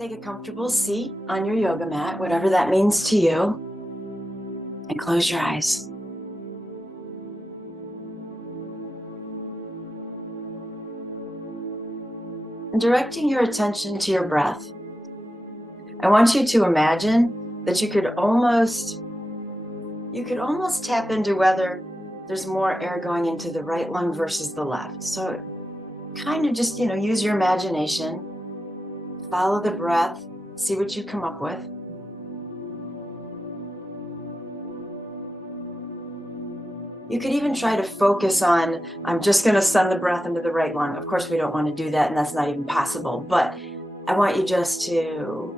Take a comfortable seat on your yoga mat, whatever that means to you, and close your eyes. And directing your attention to your breath, I want you to imagine that you could almost tap into whether there's more air going into the right lung versus the left. So kind of just, use your imagination, follow the breath, see what you come up with. You could even try to focus on, I'm just going to send the breath into the right lung. Of course, we don't want to do that, and that's not even possible. But I want you just to,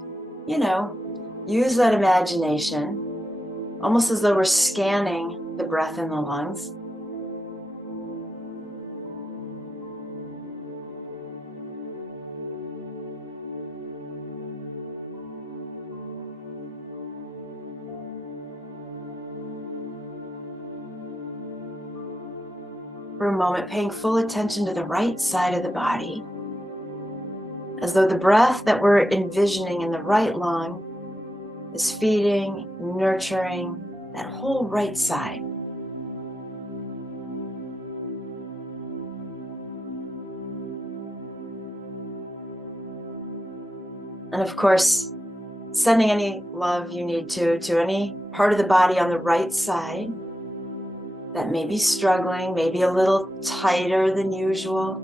use that imagination, almost as though we're scanning the breath in the lungs. For a moment, paying full attention to the right side of the body, as though the breath that we're envisioning in the right lung is feeding, nurturing that whole right side. And of course, sending any love you need to any part of the body on the right side that may be struggling, maybe a little tighter than usual.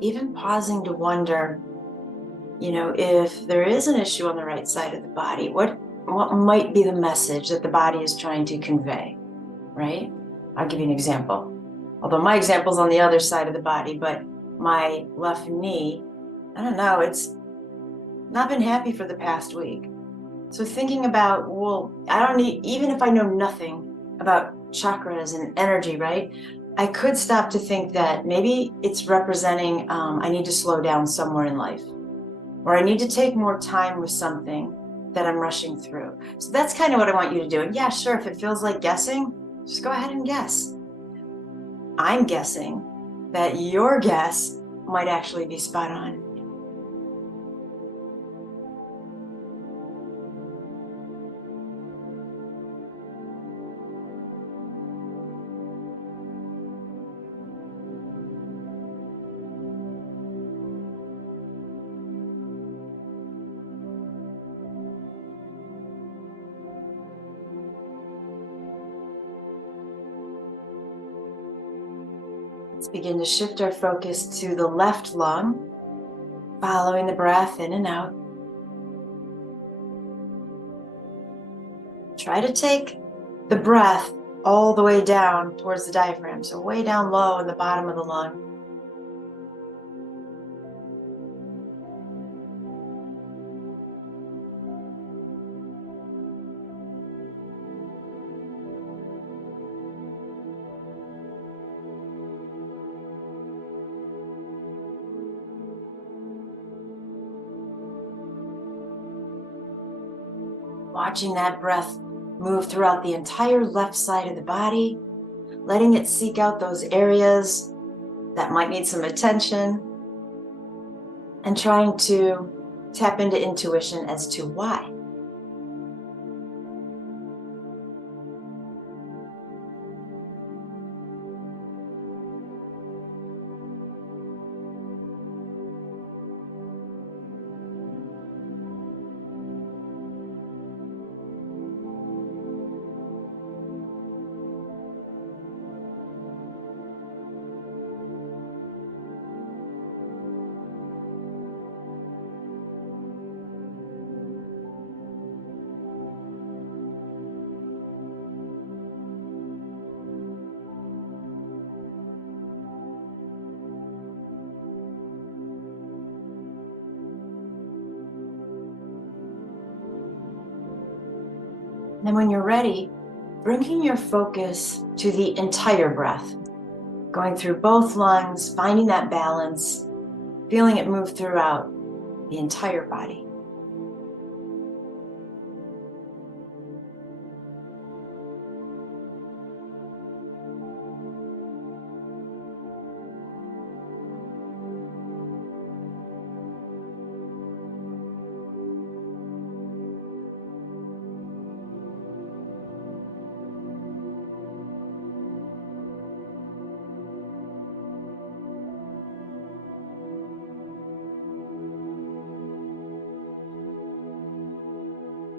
Even pausing to wonder, if there is an issue on the right side of the body, what might be the message that the body is trying to convey, right? I'll give you an example. Although my example's on the other side of the body, but my left knee, I don't know, it's not been happy for the past week. So thinking about, even if I know nothing about chakras and energy, right? I could stop to think that maybe it's representing I need to slow down somewhere in life, or I need to take more time with something that I'm rushing through. So that's kind of what I want you to do. And yeah, sure, if it feels like guessing, just go ahead and guess. I'm guessing that your guess might actually be spot on. Let's begin to shift our focus to the left lung, following the breath in and out. Try to take the breath all the way down towards the diaphragm, so way down low in the bottom of the lung. Watching that breath move throughout the entire left side of the body, letting it seek out those areas that might need some attention, and trying to tap into intuition as to why. And when you're ready, bringing your focus to the entire breath, going through both lungs, finding that balance, feeling it move throughout. the entire body.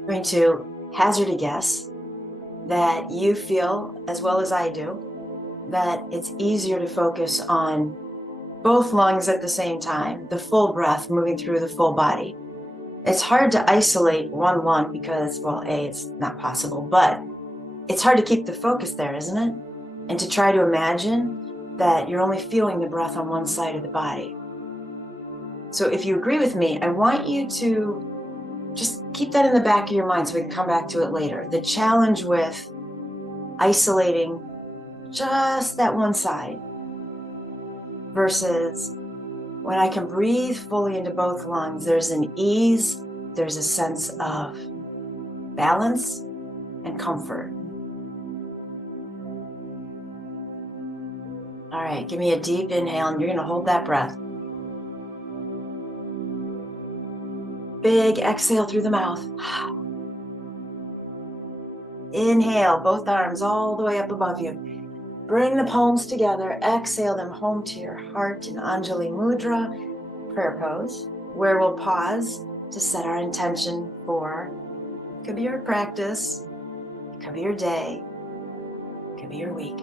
I'm going to hazard a guess that you feel, as well as I do, that it's easier to focus on both lungs at the same time, the full breath moving through the full body. It's hard to isolate one lung because, well, A, it's not possible, but it's hard to keep the focus there, isn't it? And to try to imagine that you're only feeling the breath on one side of the body. So if you agree with me, I want you to just keep that in the back of your mind so we can come back to it later. The challenge with isolating just that one side versus when I can breathe fully into both lungs, there's an ease, there's a sense of balance and comfort. All right, give me a deep inhale, and you're going to hold that breath. Big exhale through the mouth. Inhale, both arms all the way up above you. Bring the palms together, exhale them home to your heart in Anjali Mudra, prayer pose, where we'll pause to set our intention for, it could be your practice, it could be your day, it could be your week.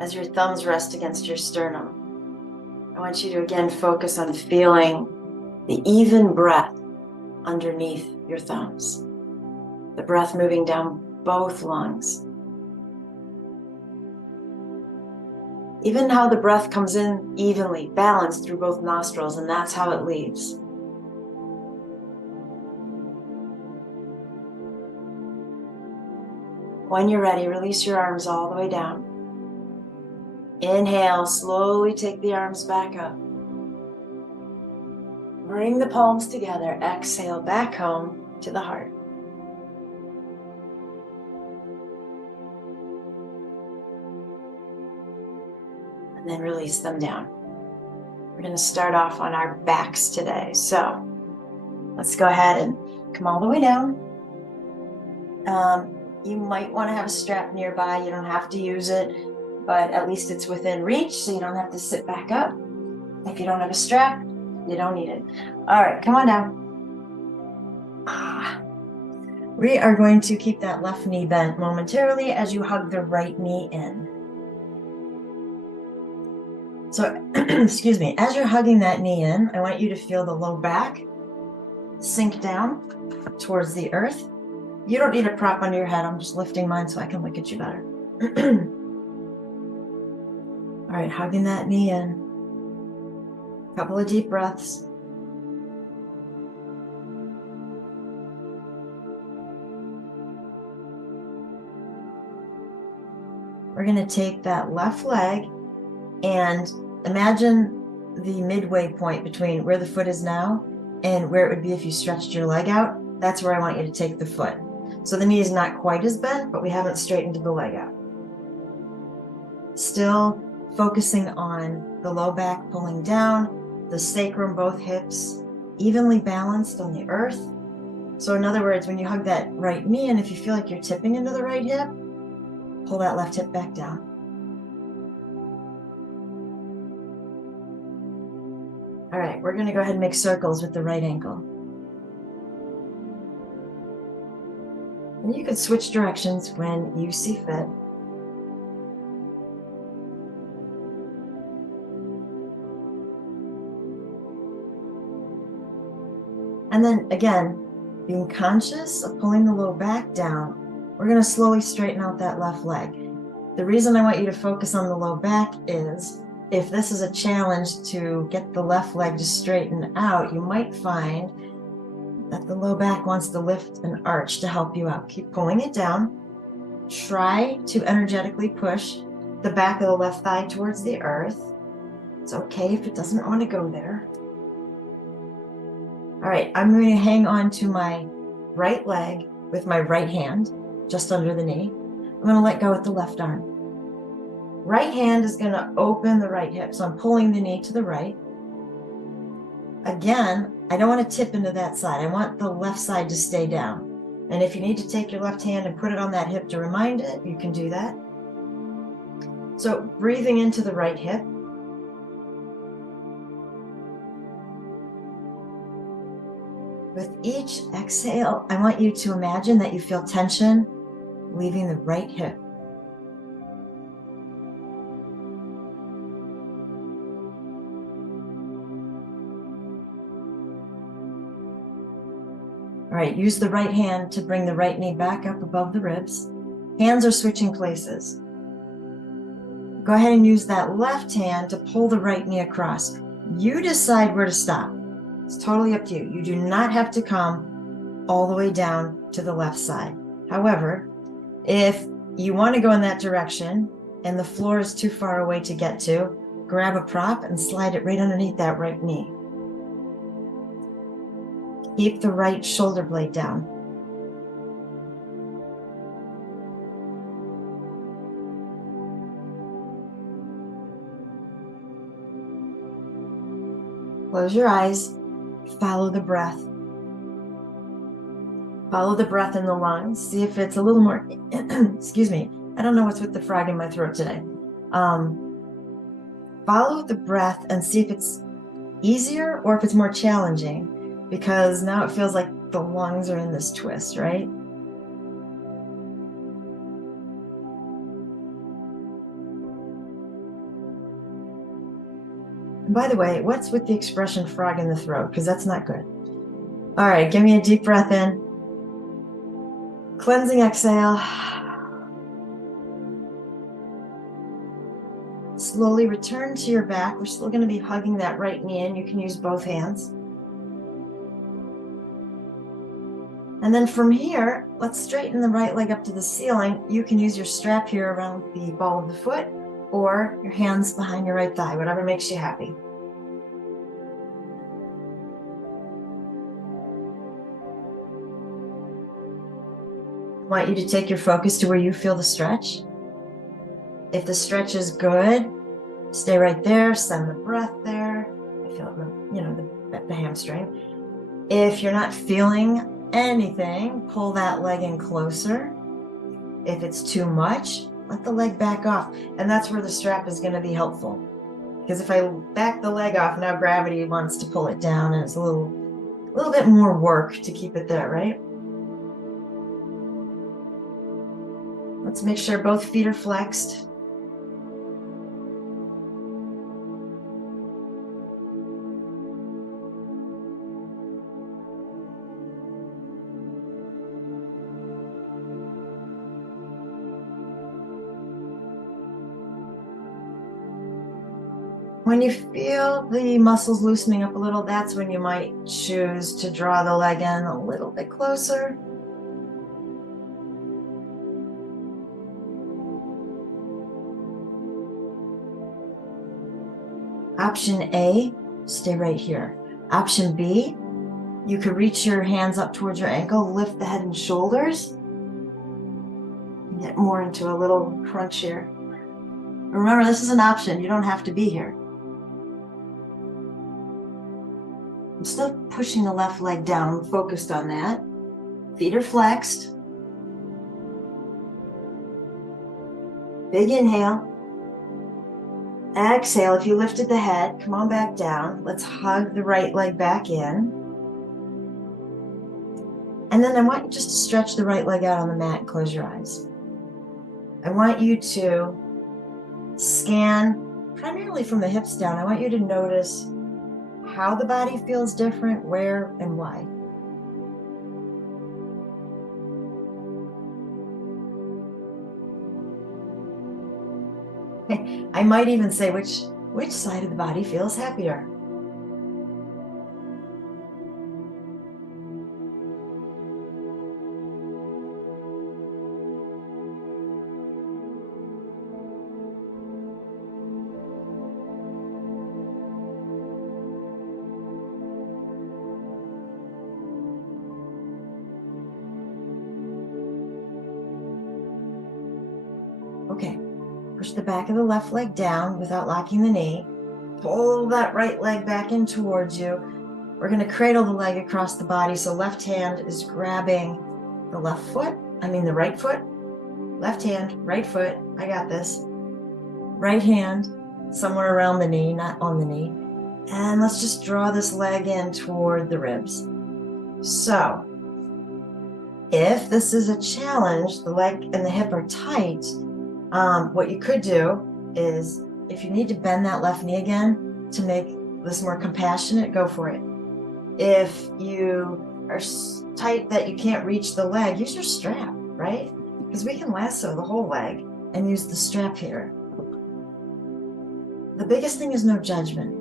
As your thumbs rest against your sternum, I want you to again focus on feeling the even breath underneath your thumbs. The breath moving down both lungs. Even how the breath comes in evenly, balanced through both nostrils, and that's how it leaves. When you're ready, release your arms all the way down. Inhale, slowly take the arms back up. Bring the palms together. Exhale back home to the heart. And then release them down. We're going to start off on our backs today. So let's go ahead and come all the way down. You might want to have a strap nearby. You don't have to use it, but at least it's within reach, so you don't have to sit back up. If you don't have a strap, you don't need it. All right, come on down. We are going to keep that left knee bent momentarily as you hug the right knee in. So, excuse me, as you're hugging that knee in, I want you to feel the low back sink down towards the earth. You don't need a prop under your head. I'm just lifting mine so I can look at you better. All right, hugging that knee in. A couple of deep breaths. We're going to take that left leg and imagine the midway point between where the foot is now and where it would be if you stretched your leg out. That's where I want you to take the foot. So the knee is not quite as bent, but we haven't straightened the leg out. Still focusing on the low back pulling down, the sacrum, both hips, evenly balanced on the earth. So in other words, when you hug that right knee, and if you feel like you're tipping into the right hip, pull that left hip back down. All right, we're going to go ahead and make circles with the right ankle. And you can switch directions when you see fit. And then again, being conscious of pulling the low back down, we're going to slowly straighten out that left leg. The reason I want you to focus on the low back is if this is a challenge to get the left leg to straighten out, you might find that the low back wants to lift and arch to help you out. Keep pulling it down. Try to energetically push the back of the left thigh towards the earth. It's okay if it doesn't want to go there. All right, I'm going to hang on to my right leg with my right hand, just under the knee. I'm going to let go with the left arm. Right hand is going to open the right hip, so I'm pulling the knee to the right. Again, I don't want to tip into that side. I want the left side to stay down. And if you need to take your left hand and put it on that hip to remind it, you can do that. So breathing into the right hip. With each exhale, I want you to imagine that you feel tension leaving the right hip. All right, use the right hand to bring the right knee back up above the ribs. Hands are switching places. Go ahead and use that left hand to pull the right knee across. You decide where to stop. It's totally up to you. You do not have to come all the way down to the left side. However, if you want to go in that direction and the floor is too far away to get to, grab a prop and slide it right underneath that right knee. Keep the right shoulder blade down. Close your eyes. Follow the breath. Follow the breath in the lungs. See if it's a little more, excuse me. I don't know what's with the frog in my throat today. Follow the breath and see if it's easier or if it's more challenging, because now it feels like the lungs are in this twist, right? And by the way, what's with the expression frog in the throat? Because that's not good. All right, give me a deep breath in. Cleansing exhale. Slowly return to your back. We're still going to be hugging that right knee in. You can use both hands. And then from here, let's straighten the right leg up to the ceiling. You can use your strap here around the ball of the foot or your hands behind your right thigh, whatever makes you happy. I want you to take your focus to where you feel the stretch. If the stretch is good, stay right there, send the breath there. I feel it, the hamstring. If you're not feeling anything, pull that leg in closer. If it's too much, let the leg back off. And that's where the strap is going to be helpful. Because if I back the leg off, now gravity wants to pull it down, and it's a little bit more work to keep it there, right? Let's make sure both feet are flexed. When you feel the muscles loosening up a little, that's when you might choose to draw the leg in a little bit closer. Option A, stay right here. Option B, you could reach your hands up towards your ankle, lift the head and shoulders, and get more into a little crunch here. Remember, this is an option. You don't have to be here. I'm still pushing the left leg down, focused on that. Feet are flexed. Big inhale. Exhale. If you lifted the head, come on back down. Let's hug the right leg back in. And then I want you just to stretch the right leg out on the mat and close your eyes. I want you to scan primarily from the hips down. I want you to notice how the body feels different, where and why. Okay. I might even say which Which side of the body feels happier? Okay, push the back of the left leg down without locking the knee. Pull that right leg back in towards you. We're going to cradle the leg across the body. So left hand is grabbing the the right foot. Left hand, right foot. I got this. Right hand somewhere around the knee, not on the knee. And let's just draw this leg in toward the ribs. So if this is a challenge, the leg and the hip are tight, what you could do is, if you need to bend that left knee again to make this more compassionate, go for it. If you are tight that you can't reach the leg, use your strap, right? Because we can lasso the whole leg and use the strap here. The biggest thing is no judgment.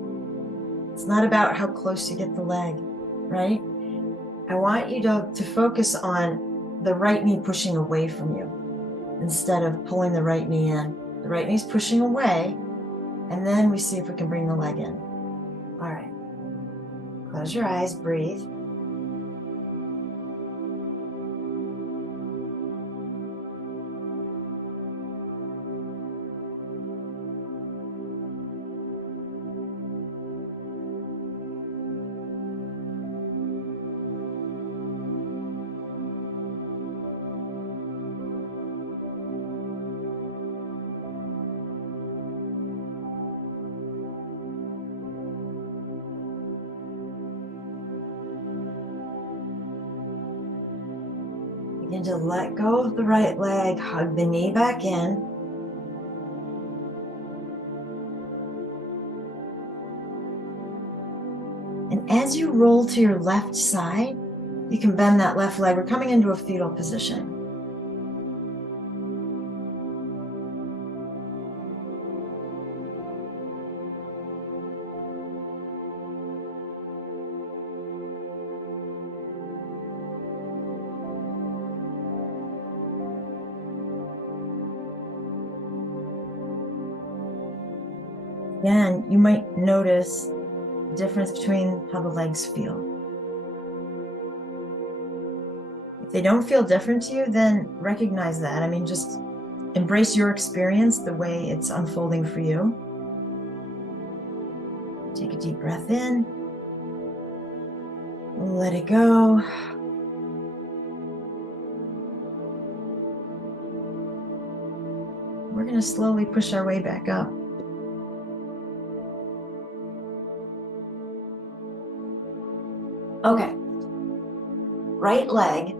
It's not about how close you get the leg, right? I want you to focus on the right knee pushing away from you instead of pulling the right knee in. The right knee's pushing away, and then we see if we can bring the leg in. All right. Close your eyes, breathe. Begin to let go of the right leg, hug the knee back in. And as you roll to your left side, you can bend that left leg. We're coming into a fetal position. Again, you might notice the difference between how the legs feel. If they don't feel different to you, then recognize that. I mean, just embrace your experience the way it's unfolding for you. Take a deep breath in. Let it go. We're going to slowly push our way back up. Okay. Right leg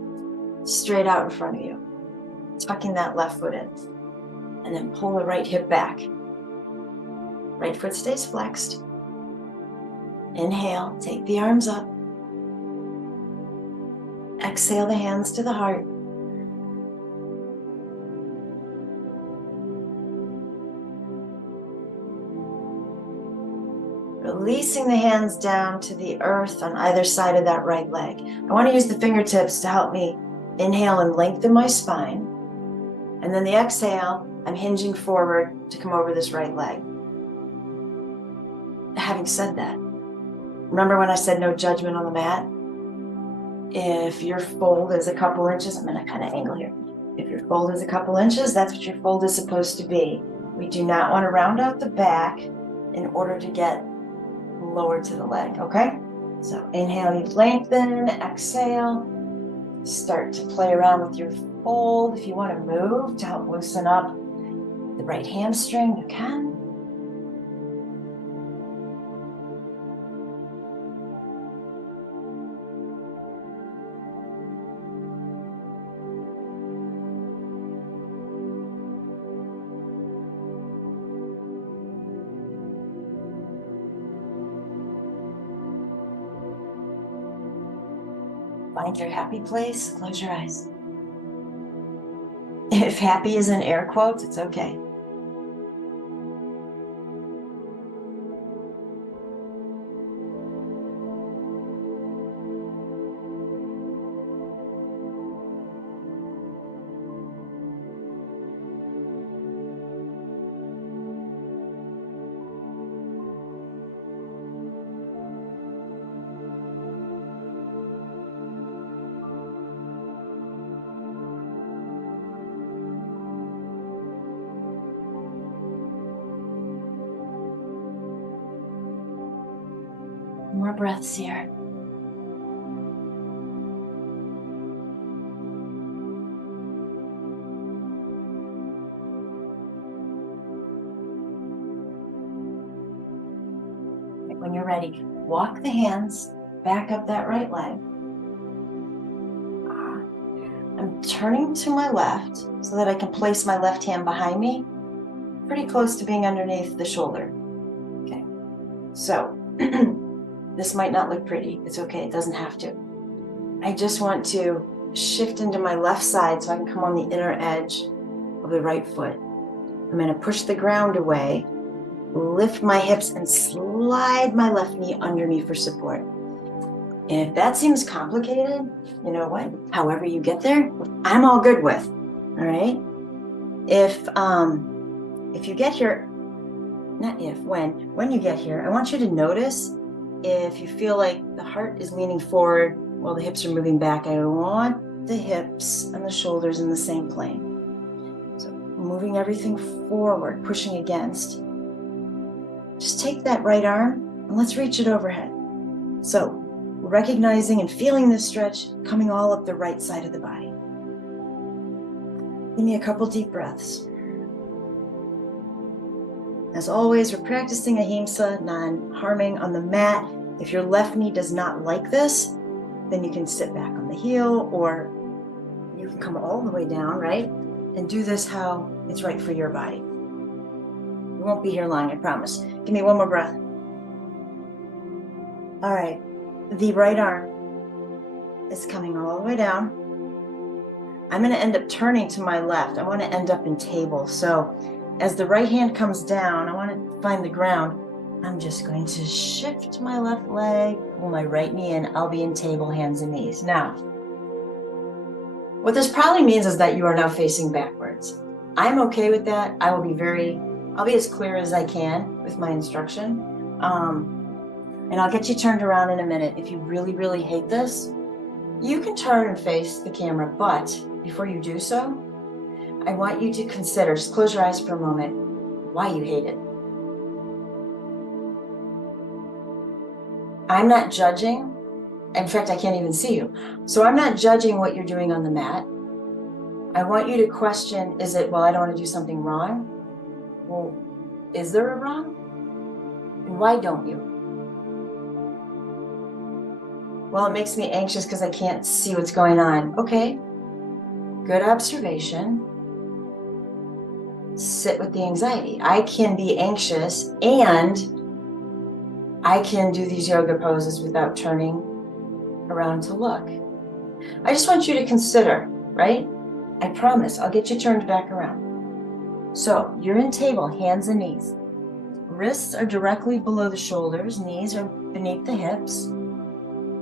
straight out in front of you. Tucking that left foot in. And then pull the right hip back. Right foot stays flexed. Inhale, take the arms up. Exhale the hands to the heart. Releasing the hands down to the earth on either side of that right leg. I want to use the fingertips to help me inhale and lengthen my spine. And then the exhale, I'm hinging forward to come over this right leg. Having said that, remember when I said no judgment on the mat? If your fold is a couple inches, I'm going to kind of angle here. If your fold is a couple inches, that's what your fold is supposed to be. We do not want to round out the back in order to get lower to the leg, okay? So inhale, you lengthen, exhale. Start to play around with your fold. If you want to move to help loosen up the right hamstring, you can. Find your happy place, close your eyes. If happy is in air quotes, it's okay. more breaths here. When you're ready, walk the hands back up that right leg. I'm turning to my left so that I can place my left hand behind me, pretty close to being underneath the shoulder. Okay, so this might not look pretty. It's okay, it doesn't have to. I just want to shift into my left side so I can come on the inner edge of the right foot. I'm going to push the ground away, lift my hips, and slide my left knee under me for support. And if that seems complicated, you know what? However you get there, I'm all good with. All right. If you get here, not if, when you get here, I want you to notice if you feel like the heart is leaning forward while the hips are moving back. I want the hips and the shoulders in the same plane. So moving everything forward, pushing against. Just take that right arm and let's reach it overhead. So recognizing and feeling this stretch coming all up the right side of the body. Give me a couple deep breaths. As always, we're practicing ahimsa, non-harming on the mat. If your left knee does not like this, then you can sit back on the heel, or you can come all the way down, right? And do this how it's right for your body. We won't be here long, I promise. Give me one more breath. All right, the right arm is coming all the way down. I'm gonna end up turning to my left. I wanna end up in table. So as the right hand comes down, I wanna find the ground. I'm just going to shift my left leg, pull my right knee in. I'll be in table, hands and knees. Now, what this probably means is that you are now facing backwards. I'm okay with that. I'll be as clear as I can with my instruction. And I'll get you turned around in a minute. If you really, really hate this, you can turn and face the camera, but before you do so, I want you to consider, just close your eyes for a moment, why you hate it. I'm not judging. In fact, I can't even see you. So I'm not judging what you're doing on the mat. I want you to question, is it, well, I don't want to do something wrong? Well, is there a wrong? And why don't you? Well, it makes me anxious because I can't see what's going on. Okay, good observation. Sit with the anxiety. I can be anxious and I can do these yoga poses without turning around to look. I just want you to consider, right? I promise I'll get you turned back around. So you're in table, hands and knees. Wrists are directly below the shoulders, knees are beneath the hips.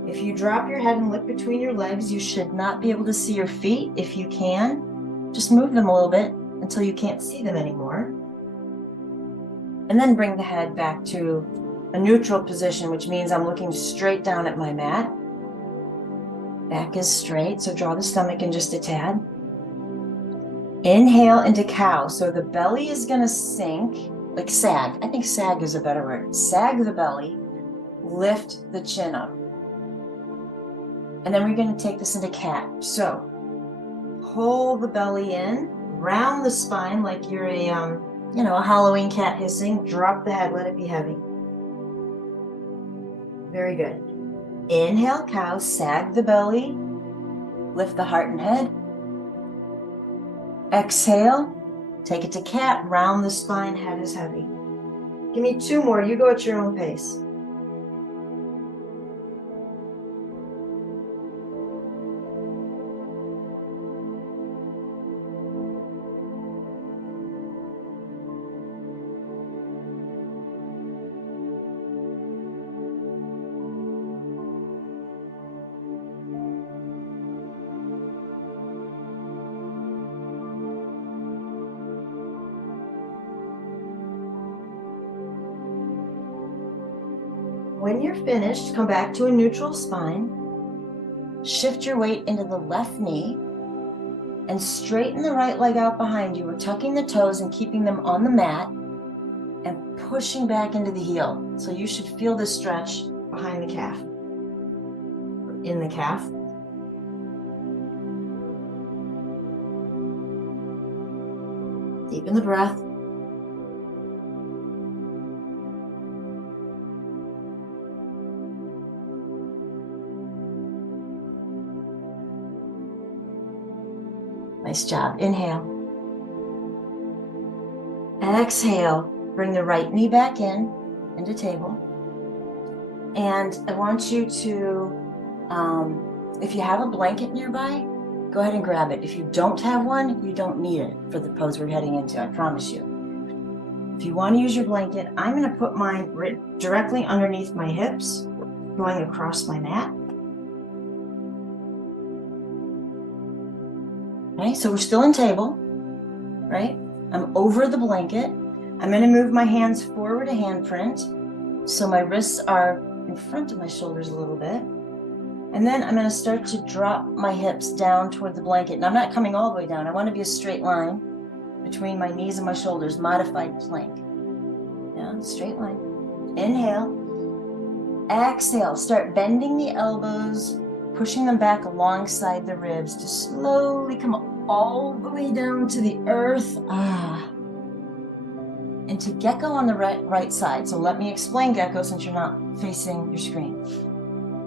If you drop your head and look between your legs, you should not be able to see your feet. If you can, just move them a little bit until you can't see them anymore. And then bring the head back to a neutral position, which means I'm looking straight down at my mat. Back is straight, so draw the stomach in just a tad. Inhale into cow. So the belly is gonna sink, like sag. I think sag is a better word. Sag the belly, lift the chin up. And then we're going to take this into cat. So pull the belly in, round the spine like you're a Halloween cat hissing. Drop the head, let it be heavy. Very good. Inhale, cow, sag the belly, lift the heart and head. Exhale, take it to cat, round the spine, head is heavy. Give me two more, you go at your own pace. When you're finished, come back to a neutral spine. Shift your weight into the left knee and straighten the right leg out behind you. We're tucking the toes and keeping them on the mat and pushing back into the heel. So you should feel this stretch behind the calf, in the calf. Deepen the breath. Nice job. Inhale. Exhale. Bring the right knee back in, into table. And I want you to, if you have a blanket nearby, go ahead and grab it. If you don't have one, you don't need it for the pose we're heading into, I promise you. If you want to use your blanket, I'm going to put mine directly underneath my hips, going across my mat. Okay, so we're still in table, right? I'm over the blanket. I'm going to move my hands forward a handprint, so my wrists are in front of my shoulders a little bit. And then I'm going to start to drop my hips down toward the blanket. And I'm not coming all the way down. I want to be a straight line between my knees and my shoulders, modified plank. Yeah, straight line. Inhale. Exhale. Start bending the elbows, pushing them back alongside the ribs to slowly come all the way down to the earth. Into gecko on the right side. So let me explain gecko since you're not facing your screen.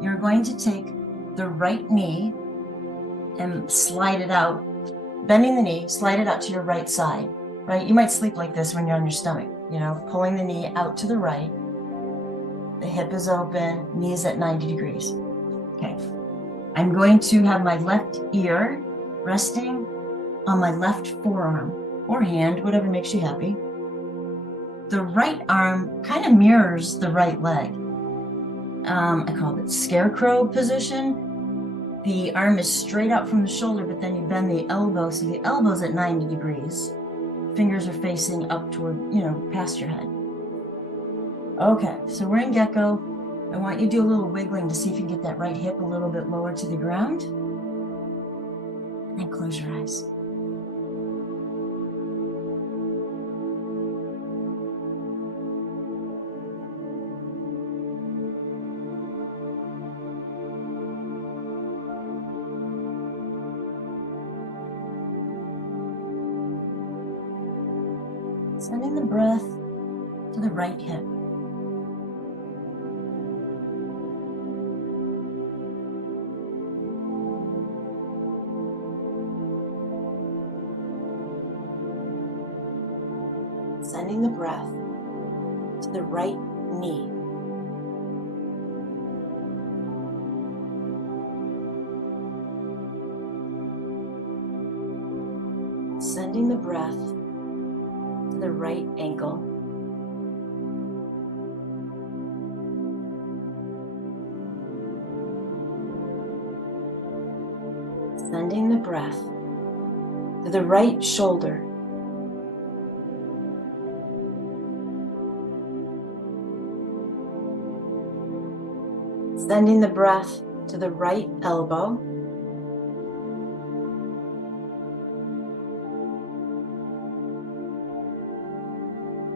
You're going to take the right knee and slide it out, bending the knee, slide it out to your right side, right? You might sleep like this when you're on your stomach, you know, pulling the knee out to the right. The hip is open, knees at 90 degrees. Okay. I'm going to have my left ear resting on my left forearm or hand, whatever makes you happy. The right arm kind of mirrors the right leg. I call it scarecrow position. The arm is straight out from the shoulder, but then you bend the elbow, so the elbow's at 90 degrees. Fingers are facing up toward, past your head. Okay, so we're in gecko. I want you to do a little wiggling to see if you can get that right hip a little bit lower to the ground. And close your eyes. Sending the breath to the right hip. Sending the breath to the right knee. Sending the breath to the right ankle. Sending the breath to the right shoulder. Sending the breath to the right elbow.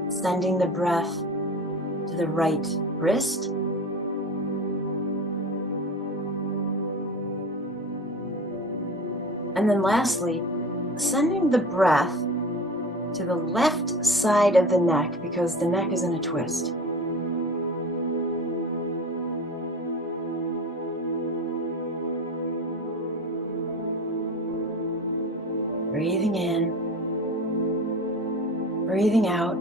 Sending the breath to the right wrist. And then lastly, sending the breath to the left side of the neck because the neck is in a twist. Breathing in, breathing out.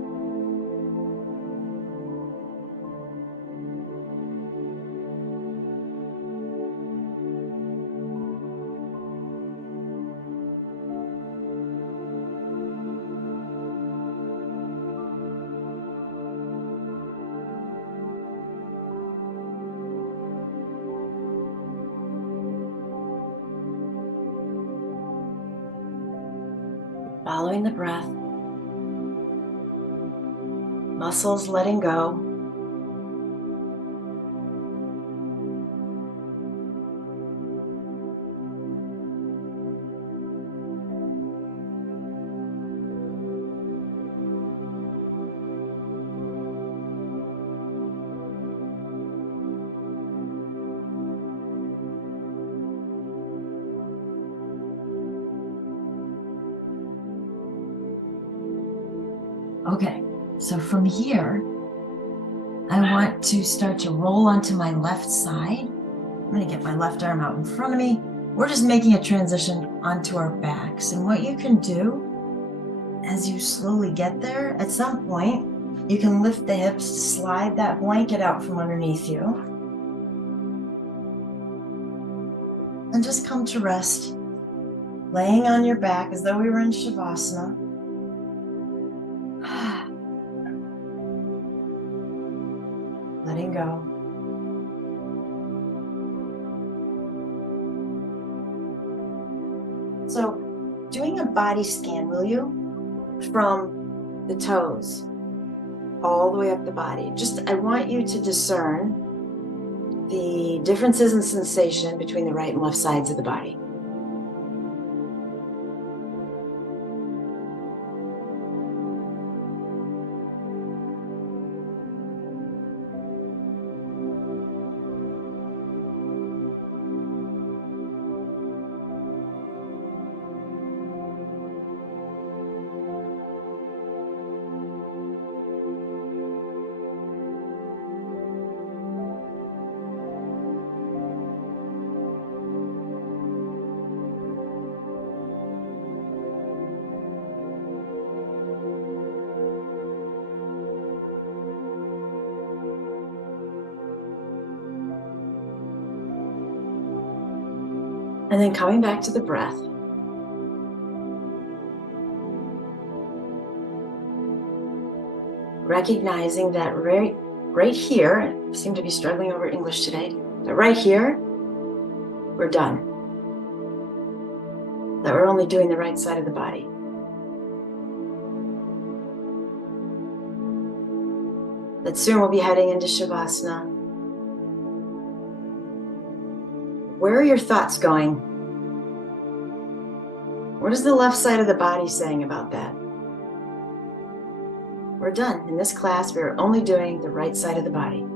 Following the breath, muscles letting go. Okay, so from here, I want to start to roll onto my left side. I'm going to get my left arm out in front of me. We're just making a transition onto our backs. And what you can do as you slowly get there, at some point, you can lift the hips, slide that blanket out from underneath you, and just come to rest, laying on your back as though we were in Shavasana. Letting go. So, doing a body scan, will you? From the toes all the way up the body. I want you to discern the differences in sensation between the right and left sides of the body. And then coming back to the breath. Recognizing that right here, I seem to be struggling over English today, that right here, we're done. That we're only doing the right side of the body. That soon we'll be heading into Shavasana. Where are your thoughts going? What is the left side of the body saying about that? We're done. In this class, we're only doing the right side of the body.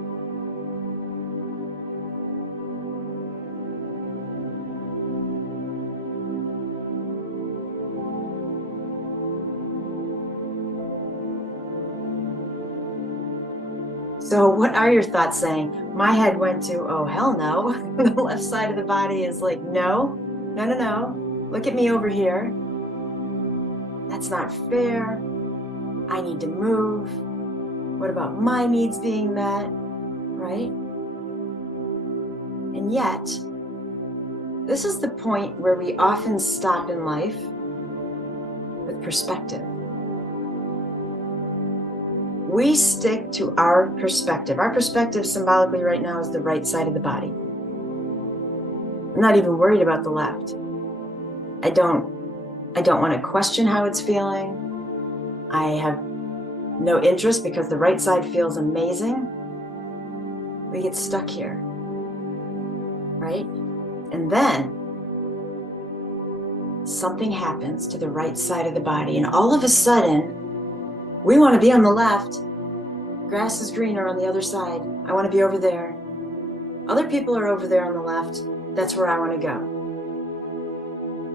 So what are your thoughts saying? My head went to, oh, hell no. The left side of the body is like, no. Look at me over here. That's not fair. I need to move. What about my needs being met? Right? And yet, this is the point where we often stop in life with perspective. We stick to our perspective. Our perspective symbolically right now is the right side of the body. I'm not even worried about the left. I don't want to question how it's feeling. I have no interest because the right side feels amazing. We get stuck here, right? And then something happens to the right side of the body, and all of a sudden, we want to be on the left. Grass is greener on the other side. I want to be over there. Other people are over there on the left. That's where I want to go.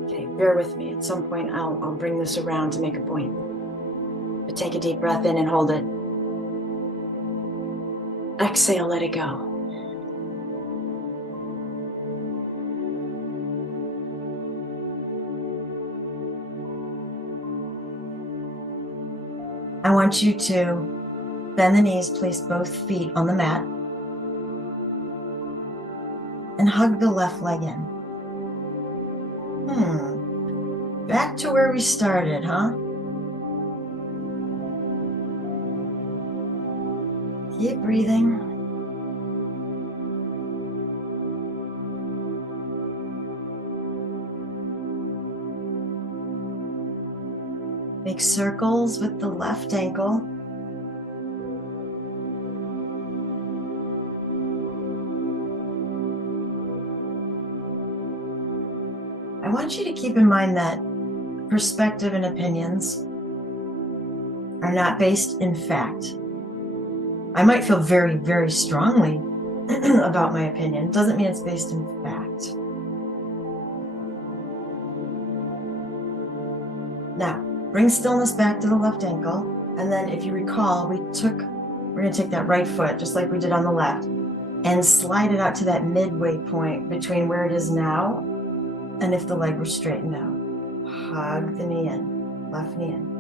Okay, bear with me. At some point, I'll bring this around to make a point. But take a deep breath in and hold it. Exhale, let it go. I want you to bend the knees, place both feet on the mat, and hug the left leg in. Back to where we started, huh? Keep breathing. Make circles with the left ankle. I want you to keep in mind that perspective and opinions are not based in fact. I might feel very, very strongly about my opinion. Doesn't mean it's based in fact. Now, bring stillness back to the left ankle. And then if you recall, we're going to take that right foot, just like we did on the left, and slide it out to that midway point between where it is now and if the leg were straightened out. Hug the knee in, left knee in.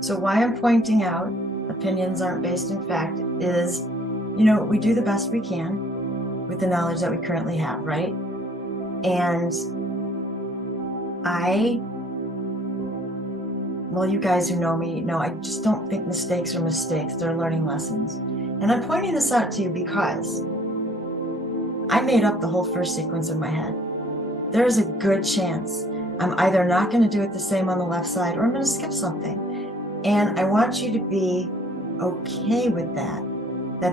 So why I'm pointing out opinions aren't based in fact is, we do the best we can with the knowledge that we currently have, right? And you guys who know me know I just don't think mistakes are mistakes. They're learning lessons. And I'm pointing this out to you because I made up the whole first sequence in my head. There's a good chance I'm either not going to do it the same on the left side or I'm going to skip something. And I want you to be okay with that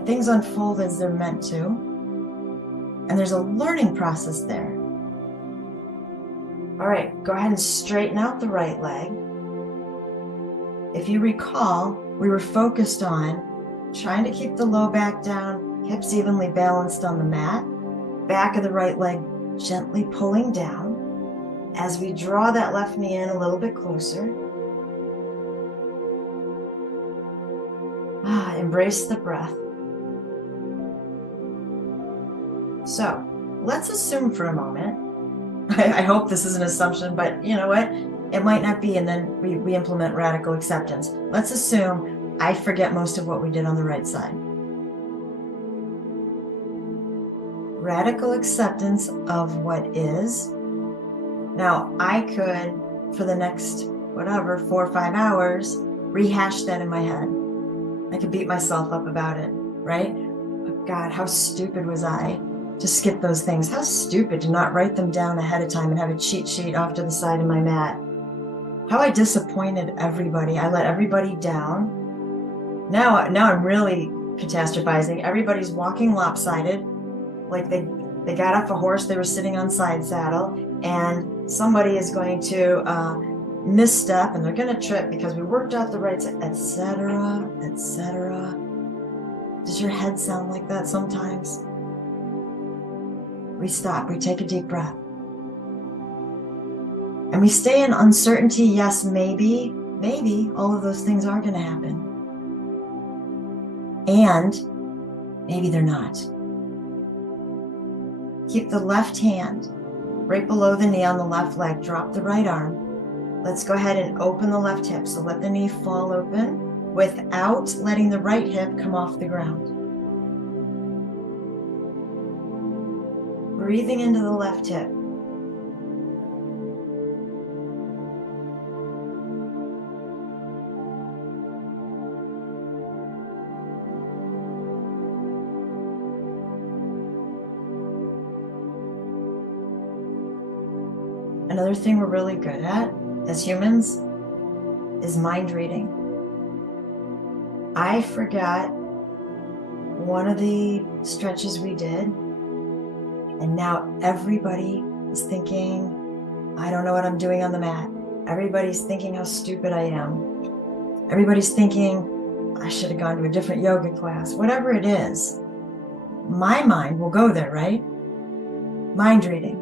things unfold as they're meant to. And there's a learning process there. All right, go ahead and straighten out the right leg. If you recall, we were focused on trying to keep the low back down, hips evenly balanced on the mat, back of the right leg gently pulling down as we draw that left knee in a little bit closer. Embrace the breath. So let's assume for a moment, I hope this is an assumption, but you know what? It might not be, and then we implement radical acceptance. Let's assume I forget most of what we did on the right side. Radical acceptance of what is. Now, I could, for the next, 4 or 5 hours, rehash that in my head. I could beat myself up about it, right? But God, how stupid was I to skip those things? How stupid to not write them down ahead of time and have a cheat sheet off to the side of my mat. How I disappointed everybody. I let everybody down. Now I'm really catastrophizing. Everybody's walking lopsided, like they got off a horse, they were sitting on side saddle, and somebody is going to misstep and they're going to trip because we worked out the right side, etc., etc. Does your head sound like that sometimes? We stop, we take a deep breath. And we stay in uncertainty. Yes, maybe all of those things are going to happen. And maybe they're not. Keep the left hand right below the knee on the left leg. Drop the right arm. Let's go ahead and open the left hip. So let the knee fall open without letting the right hip come off the ground. Breathing into the left hip. Another thing we're really good at as humans is mind reading. I forgot one of the stretches we did, and now everybody is thinking, I don't know what I'm doing on the mat. Everybody's thinking how stupid I am. Everybody's thinking I should have gone to a different yoga class. Whatever it is, my mind will go there, right? Mind reading.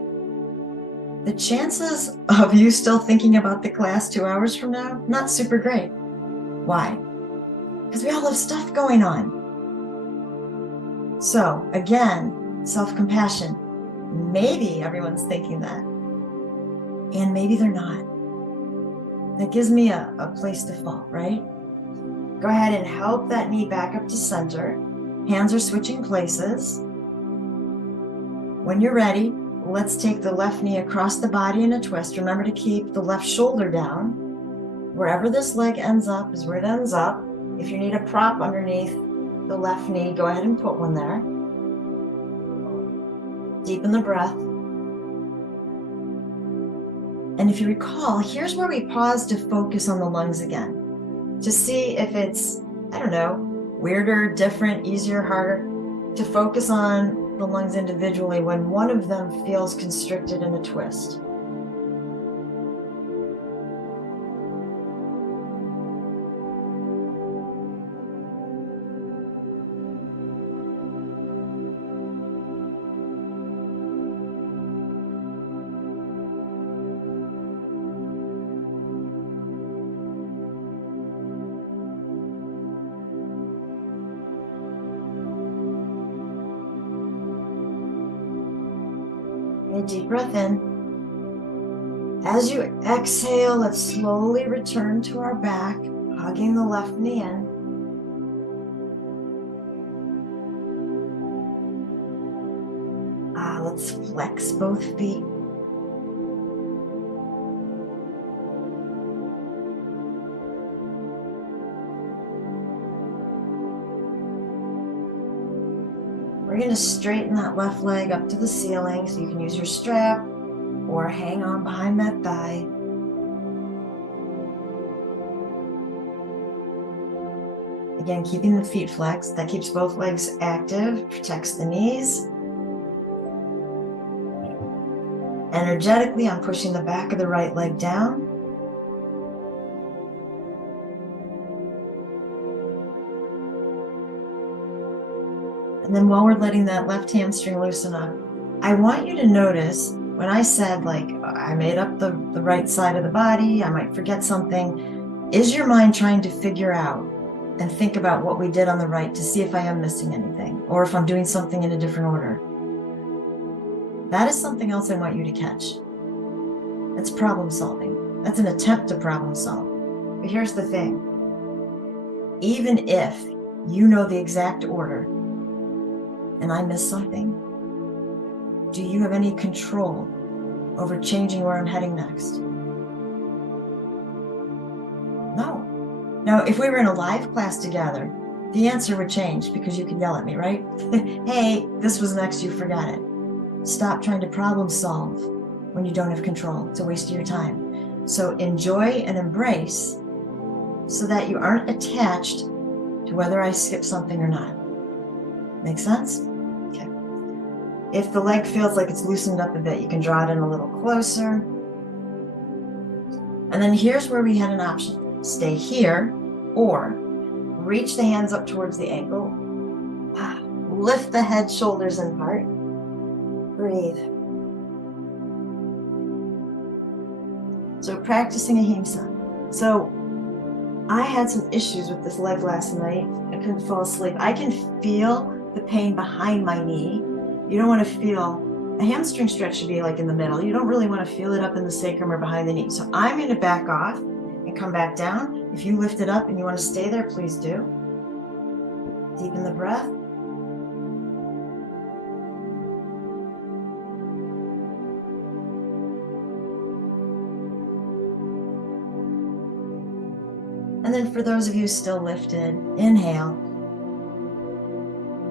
The chances of you still thinking about the class 2 hours from now, not super great. Why? Because we all have stuff going on. So again, self-compassion. Maybe everyone's thinking that. And maybe they're not. That gives me a place to fall, right? Go ahead and help that knee back up to center. Hands are switching places. When you're ready, let's take the left knee across the body in a twist. Remember to keep the left shoulder down. Wherever this leg ends up is where it ends up. If you need a prop underneath the left knee, go ahead and put one there. Deepen the breath. And if you recall, here's where we pause to focus on the lungs again, to see if it's, weirder, different, easier, harder, to focus on the lungs individually when one of them feels constricted in a twist. A deep breath in. As you exhale, let's slowly return to our back, hugging the left knee in. Let's flex both feet. We're going to straighten that left leg up to the ceiling so you can use your strap or hang on behind that thigh. Again, keeping the feet flexed. That keeps both legs active, protects the knees. Energetically, I'm pushing the back of the right leg down. And then while we're letting that left hamstring loosen up, I want you to notice when I said, like, I made up the right side of the body, I might forget something. Is your mind trying to figure out and think about what we did on the right to see if I am missing anything or if I'm doing something in a different order? That is something else I want you to catch. That's problem solving. That's an attempt to problem solve. But here's the thing. Even if you know the exact order and I miss something, do you have any control over changing where I'm heading next? No. Now, if we were in a live class together, the answer would change because you could yell at me, right? Hey, this was next, you forgot it. Stop trying to problem solve when you don't have control. It's a waste of your time. So enjoy and embrace so that you aren't attached to whether I skip something or not. Make sense? Okay. If the leg feels like it's loosened up a bit, you can draw it in a little closer. And then here's where we had an option. Stay here or reach the hands up towards the ankle. Lift the head, shoulders, and heart. Breathe. So practicing ahimsa. So I had some issues with this leg last night. I couldn't fall asleep. I can feel the pain behind my knee. You don't want to feel, a hamstring stretch should be like in the middle. You don't really want to feel it up in the sacrum or behind the knee. So I'm going to back off and come back down. If you lift it up and you want to stay there, please do. Deepen the breath. And then for those of you still lifted, inhale.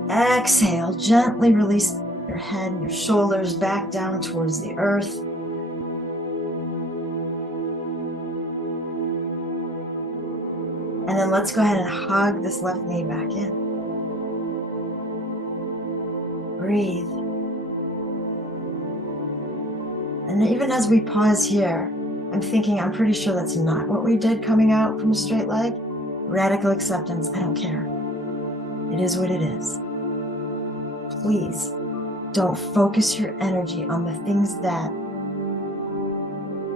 Exhale, gently release your head and your shoulders back down towards the earth. And then let's go ahead and hug this left knee back in. Breathe. And even as we pause here, I'm thinking, I'm pretty sure that's not what we did coming out from a straight leg. Radical acceptance, I don't care. It is what it is. Please don't focus your energy on the things that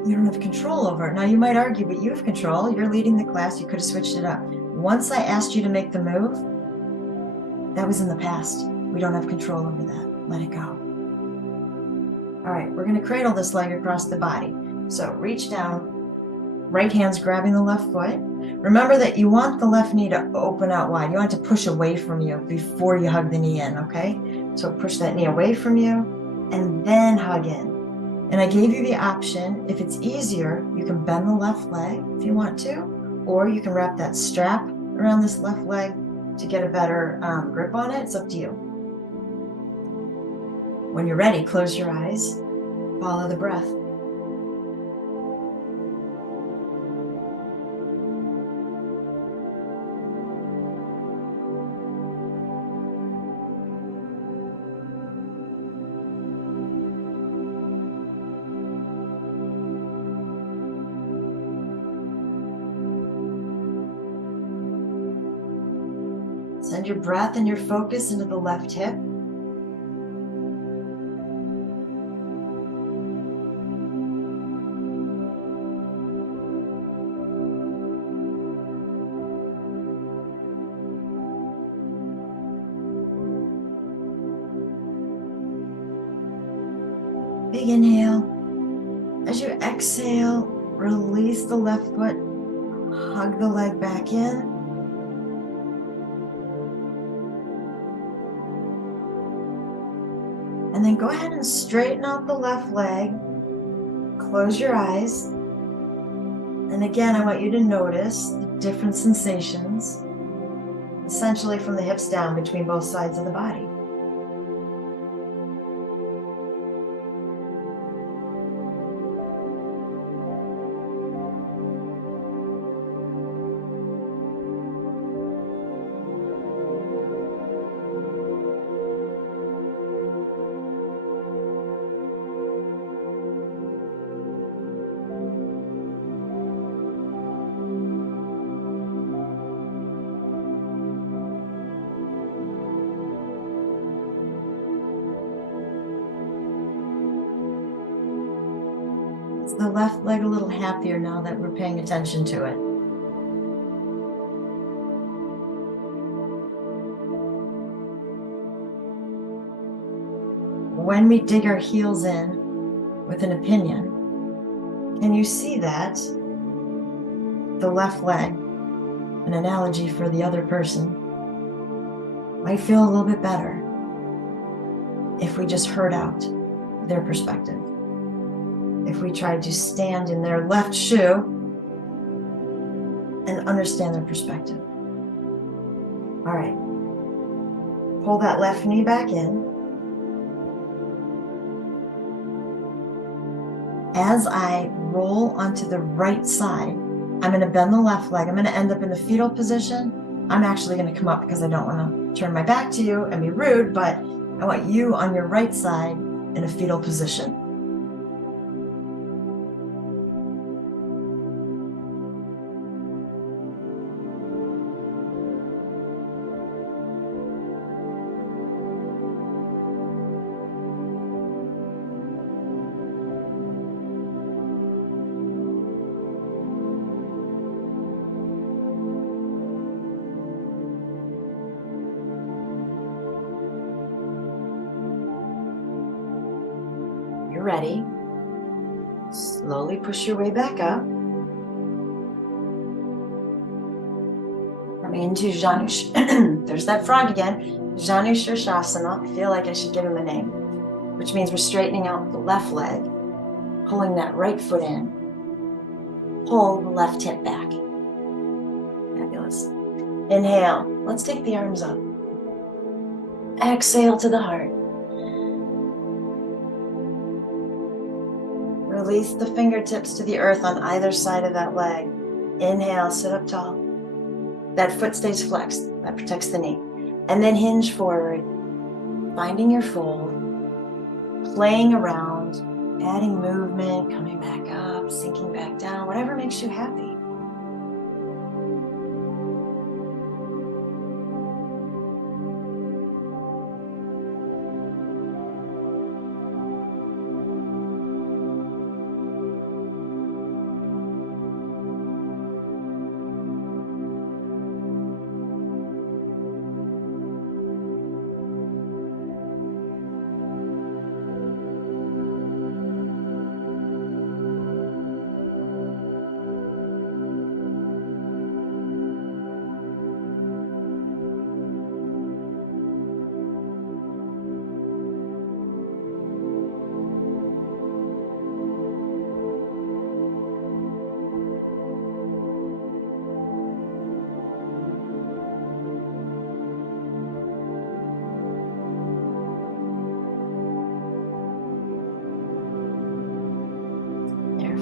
you don't have control over. Now you might argue, but you have control. You're leading the class. You could have switched it up. Once I asked you to make the move, that was in the past. We don't have control over that. Let it go. All right, we're going to cradle this leg across the body. So reach down, right hand's grabbing the left foot. Remember that you want the left knee to open out wide. You want it to push away from you before you hug the knee in, okay? So push that knee away from you and then hug in. And I gave you the option, if it's easier, you can bend the left leg if you want to, or you can wrap that strap around this left leg to get a better grip on it. It's up to you. When you're ready, close your eyes, follow the breath. Send your breath and your focus into the left hip. Big inhale. As you exhale, release the left foot, hug the leg back in. And then go ahead and straighten out the left leg. Close your eyes. And again, I want you to notice the different sensations, essentially from the hips down between both sides of the body. Is the left leg a little happier now that we're paying attention to it? When we dig our heels in with an opinion, can you see that the left leg, an analogy for the other person, might feel a little bit better if we just heard out their perspective? If we tried to stand in their left shoe and understand their perspective. All right. Pull that left knee back in. As I roll onto the right side, I'm going to bend the left leg. I'm going to end up in the fetal position. I'm actually going to come up because I don't want to turn my back to you and be rude, but I want you on your right side in a fetal position. Ready. Slowly push your way back up. Coming into Janu. There's that frog again. Janu Shirshasana. I feel like I should give him a name, which means we're straightening out the left leg, pulling that right foot in, pull the left hip back. Fabulous. Inhale. Let's take the arms up. Exhale to the heart. Release the fingertips to the earth on either side of that leg. Inhale, sit up tall. That foot stays flexed. That protects the knee. And then hinge forward, finding your fold, playing around, adding movement, coming back up, sinking back down, whatever makes you happy.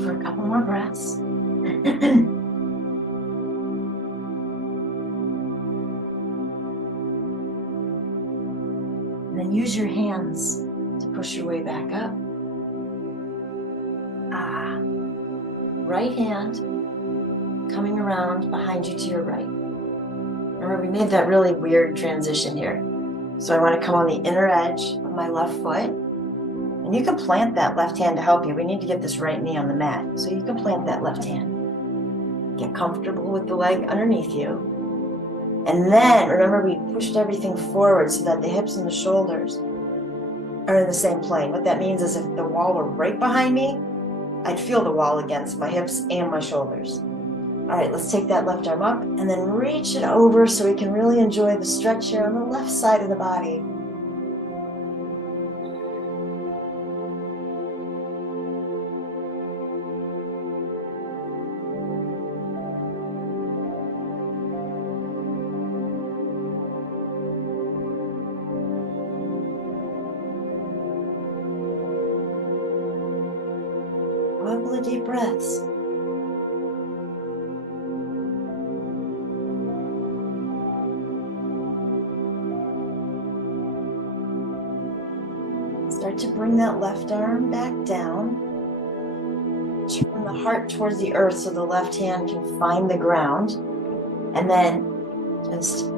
For a couple more breaths. And then use your hands to push your way back up. Right hand coming around behind you to your right. Remember, we made that really weird transition here. So I want to come on the inner edge of my left foot. And you can plant that left hand to help you. We need to get this right knee on the mat. So you can plant that left hand. Get comfortable with the leg underneath you. And then, remember, we pushed everything forward so that the hips and the shoulders are in the same plane. What that means is if the wall were right behind me, I'd feel the wall against my hips and my shoulders. All right, let's take that left arm up and then reach it over so we can really enjoy the stretch here on the left side of the body. A couple of deep breaths. Start to bring that left arm back down. Turn the heart towards the earth so the left hand can find the ground. And then just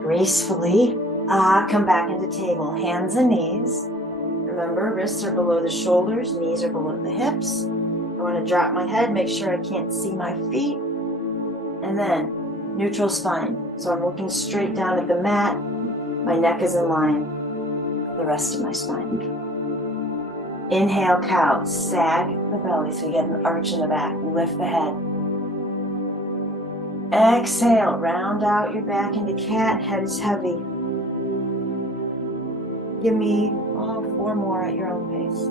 gracefully come back into table. Hands and knees. Remember, wrists are below the shoulders, knees are below the hips. I want to drop my head, make sure I can't see my feet. And then neutral spine. So I'm looking straight down at the mat. My neck is in line with the rest of my spine. Inhale, cow. Sag the belly so you get an arch in the back. Lift the head. Exhale, round out your back into cat. Head is heavy. Give me 4 more at your own pace.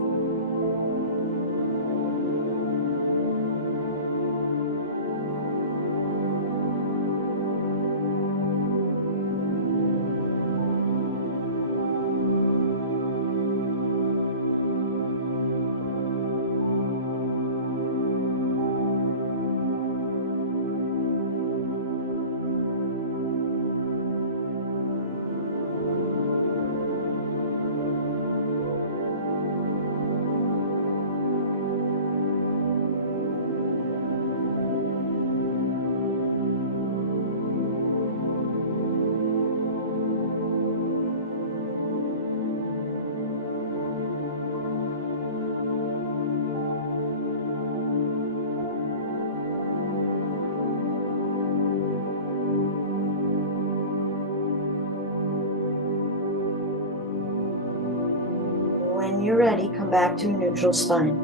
When you're ready, come back to a neutral spine.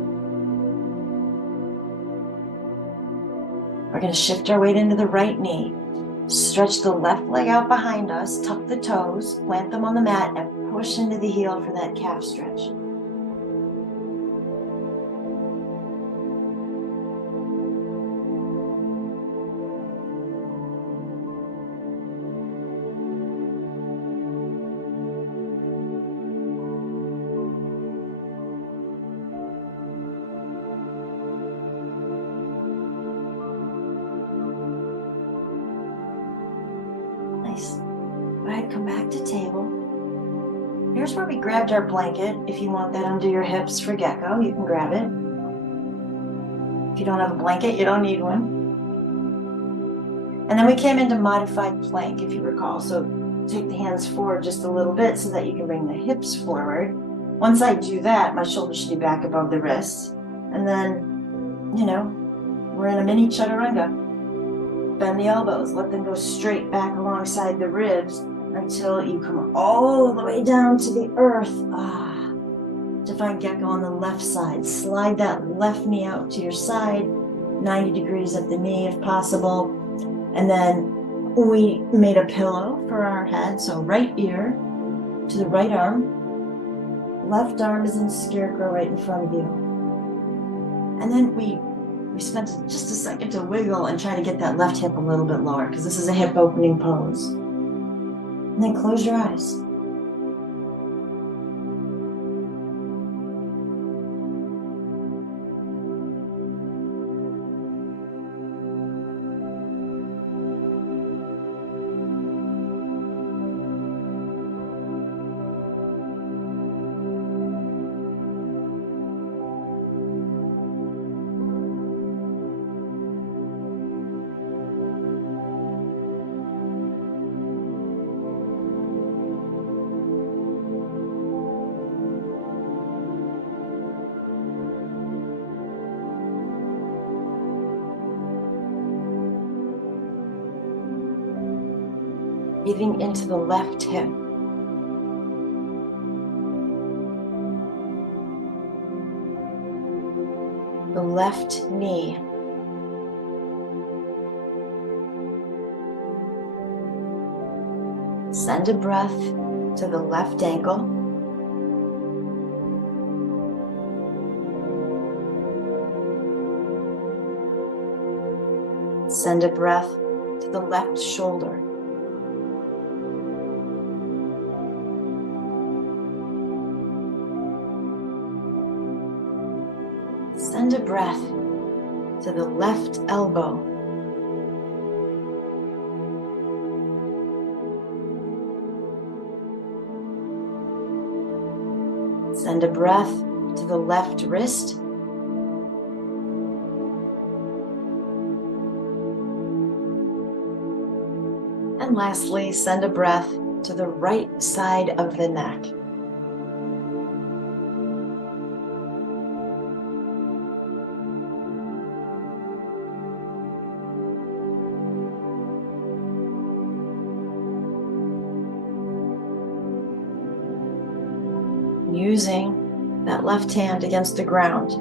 We're going to shift our weight into the right knee. Stretch the left leg out behind us, tuck the toes, plant them on the mat, and push into the heel for that calf stretch. Go ahead, come back to table. Here's where we grabbed our blanket. If you want that under your hips for gecko, you can grab it. If you don't have a blanket, you don't need one. And then we came into modified plank, if you recall. So take the hands forward just a little bit so that you can bring the hips forward. Once I do that, my shoulders should be back above the wrists. And then, we're in a mini chaturanga. Bend the elbows, let them go straight back alongside the ribs until you come all the way down to the earth. To find gecko on the left side. Slide that left knee out to your side, 90 degrees at the knee if possible. And then we made a pillow for our head. So right ear to the right arm. Left arm is in scarecrow right in front of you. And then we spent just a second to wiggle and try to get that left hip a little bit lower because this is a hip opening pose. And then close your eyes. Breathing into the left hip. the left knee. Send a breath to the left ankle. Send a breath to the left shoulder. Send a breath to the left elbow. Send a breath to the left wrist. And lastly, send a breath to the right side of the neck. Using that left hand against the ground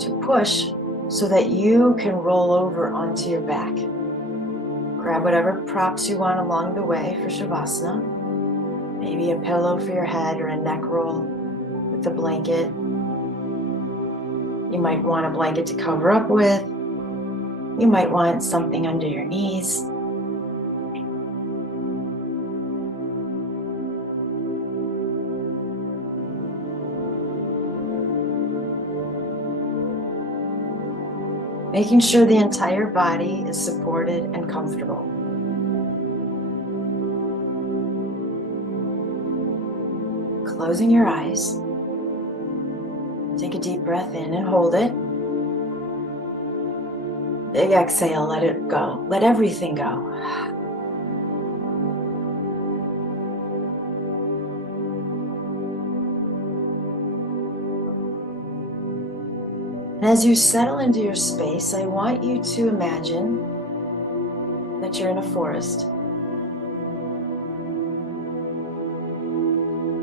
to push so that you can roll over onto your back. Grab whatever props you want along the way for Shavasana. Maybe a pillow for your head or a neck roll with a blanket. You might want a blanket to cover up with. You might want something under your knees. Making sure the entire body is supported and comfortable. Closing your eyes. Take a deep breath in and hold it. Big exhale, let it go. Let everything go. And as you settle into your space, I want you to imagine that you're in a forest.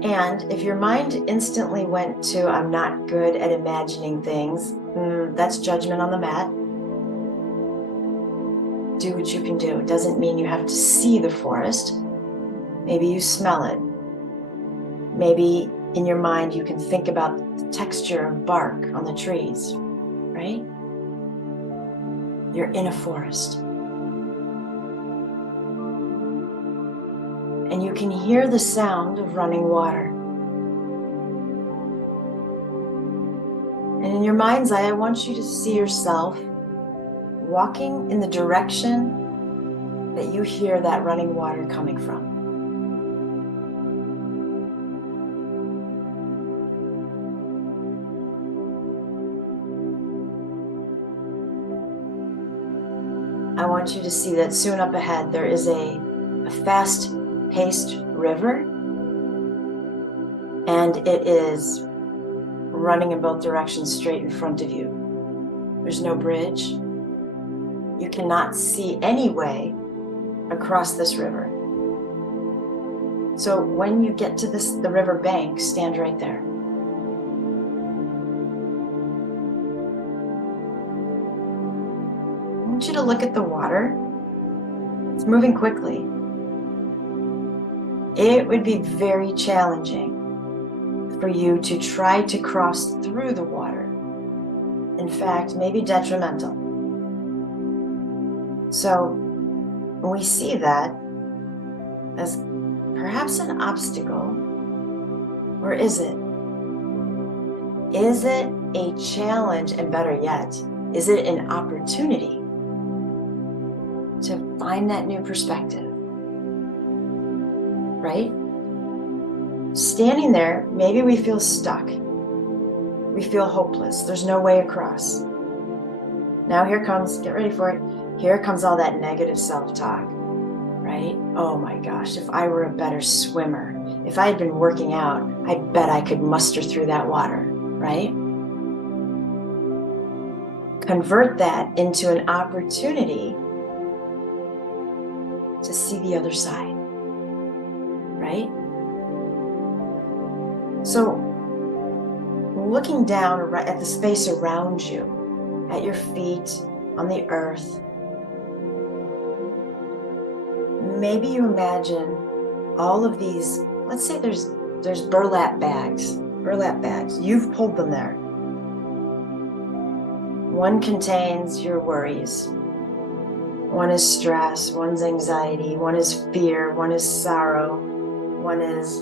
And if your mind instantly went to, I'm not good at imagining things, that's judgment on the mat. Do what you can do. It doesn't mean you have to see the forest. Maybe you smell it. Maybe in your mind you can think about the texture of bark on the trees, right? You're in a forest. And you can hear the sound of running water. And in your mind's eye, I want you to see yourself walking in the direction that you hear that running water coming from. I want you to see that soon up ahead there is a fast-paced river, and it is running in both directions straight in front of you. There's no bridge. You cannot see any way across this river. So when you get to the river bank, stand right there. I want you to look at the water. It's moving quickly. It would be very challenging for you to try to cross through the water. In fact, maybe detrimental. So when we see that as perhaps an obstacle, or is it? Is it a challenge, and better yet, is it an opportunity to find that new perspective, right? Standing there, maybe we feel stuck. We feel hopeless. There's no way across. Now here comes, get ready for it, here comes all that negative self-talk, right? Oh my gosh, if I were a better swimmer, if I had been working out, I bet I could muster through that water, right? Convert that into an opportunity to see the other side, right? So looking down at the space around you, at your feet, on the earth. Maybe you imagine all of these, let's say there's burlap bags. You've pulled them there. One contains your worries. One is stress, one's anxiety, one is fear, one is sorrow, one is,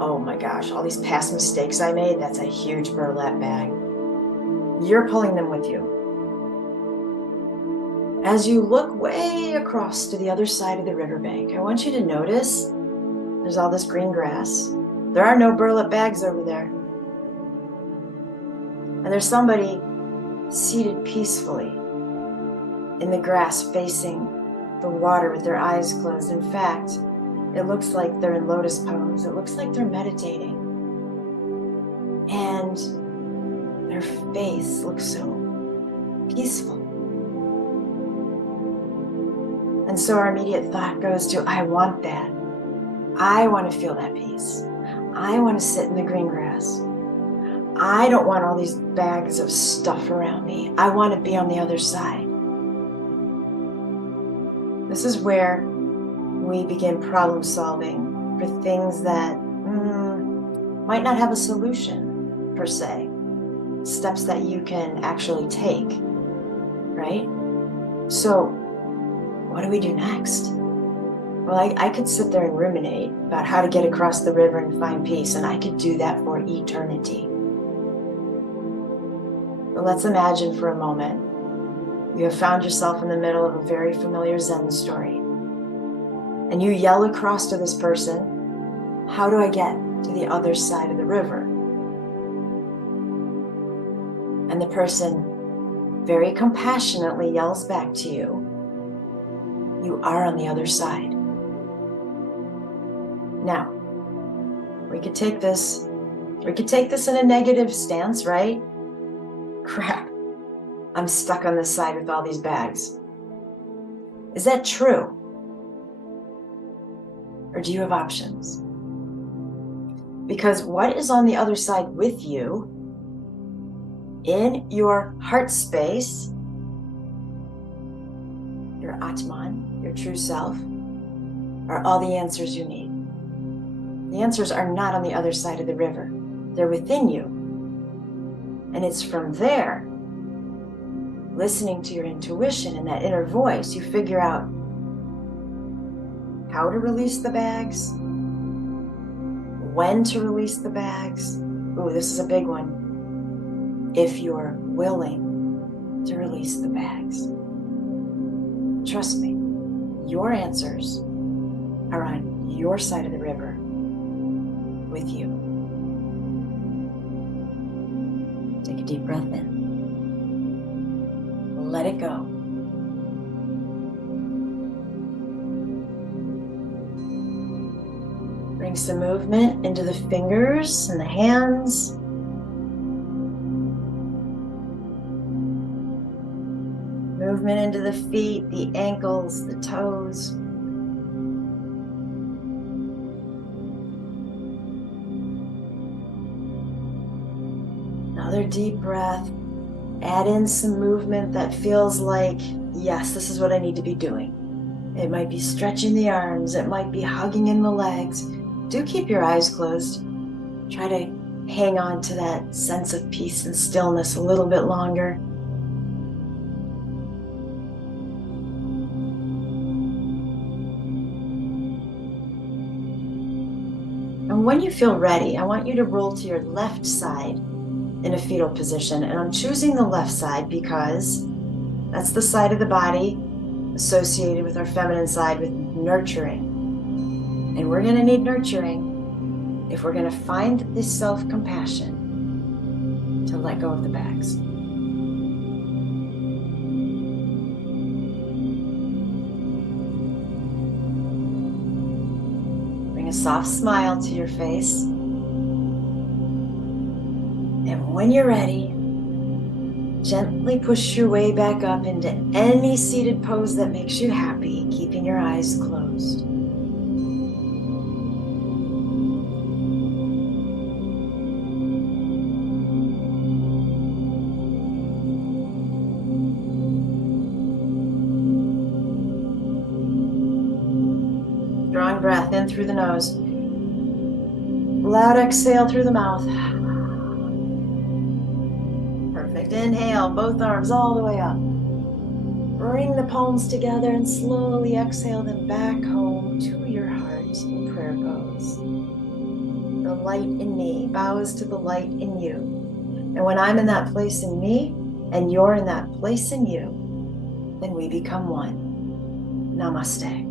oh my gosh, all these past mistakes I made. That's a huge burlap bag. You're pulling them with you. As you look way across to the other side of the riverbank, I want you to notice there's all this green grass. There are no burlap bags over there. And there's somebody seated peacefully in the grass facing the water with their eyes closed. In fact, it looks like they're in lotus pose. It looks like they're meditating. And their face looks so peaceful. And so our immediate thought goes to, I want that. I want to feel that peace. I want to sit in the green grass. I don't want all these bags of stuff around me. I want to be on the other side. This is where we begin problem solving for things that might not have a solution per se. Steps that you can actually take, right? So what do we do next? Well, I could sit there and ruminate about how to get across the river and find peace, and I could do that for eternity. But let's imagine for a moment you have found yourself in the middle of a very familiar Zen story, and you yell across to this person, how do I get to the other side of the river? And the person very compassionately yells back to you, you are on the other side. Now, we could take this in a negative stance, right? Crap, I'm stuck on this side with all these bags. Is that true? Or do you have options? Because what is on the other side with you, in your heart space, your Atman, your true self, are all the answers you need. The answers are not on the other side of the river. They're within you. And it's from there, listening to your intuition and that inner voice, you figure out how to release the bags, when to release the bags. Ooh, this is a big one. If you're willing to release the bags. Trust me, your answers are on your side of the river with you. Take a deep breath in. Let it go. Bring some movement into the fingers and the hands. Movement into the feet, the ankles, the toes. Another deep breath. Add in some movement that feels like, yes, this is what I need to be doing. It might be stretching the arms. It might be hugging in the legs. Do keep your eyes closed. Try to hang on to that sense of peace and stillness a little bit longer. And when you feel ready, I want you to roll to your left side in a fetal position. And I'm choosing the left side because that's the side of the body associated with our feminine side with nurturing. And we're going to need nurturing if we're going to find this self-compassion to let go of the bags. Bring a soft smile to your face. And when you're ready, gently push your way back up into any seated pose that makes you happy, keeping your eyes closed. in through the nose. Loud exhale through the mouth. Perfect. Inhale, both arms all the way up. Bring the palms together and slowly exhale them back home to your heart in prayer pose. The light in me bows to the light in you. And when I'm in that place in me, and you're in that place in you, then we become one. Namaste.